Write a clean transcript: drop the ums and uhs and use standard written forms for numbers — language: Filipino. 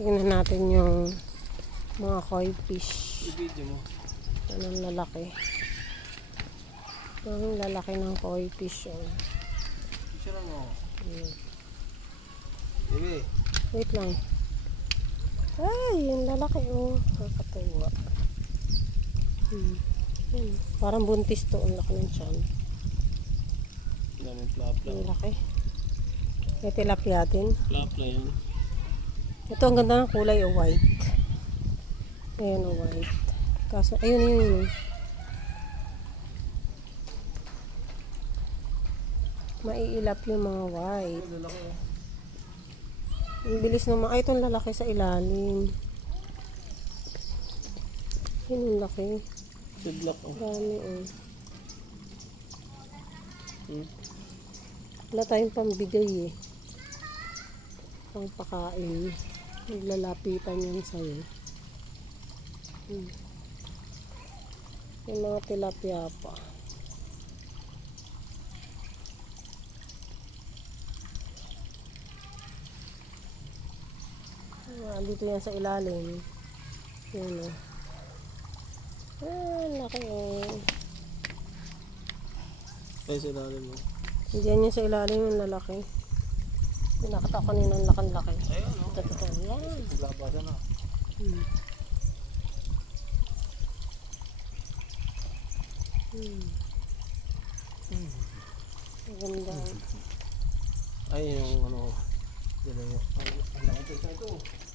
Tingnan natin yung mga koi fish. I-video mo. Anong lalaki. Anong lalaki ng koi fish. Oh. Picture mo. Hmm. Bebe. Wait lang. Ay, yung lalaki. Oh, kakatuwa. Yan. Parang buntis to. Ang laki ng tiyan. Daming plapla. Ang laki. May tilapia din. Plapla yun. Ito ang ganda ng kulay o white. Ayan o white. Kaso, ayun. Maiilap yung mga white. Lalaki. Ang bilis naman. Ay, itong lalaki sa ilalim. Yun ang laki. Sidlak. Oh. Dami Wala tayong pambigay eh. Pang pakain. Naglalapitan yan sa'yo. Yung mga tilapia pa. Dito yan sa ilalim. Yun o. Laki o. Ay, sa ilalim mo. Diyan yun sa ilalim yung lalaki. Nakita ko kanina ang laki-laki. Ayun, no? Ito. Yan. Naglabasan na. Maganda. Ay, yung ano. Dito yung. Ang laki ito.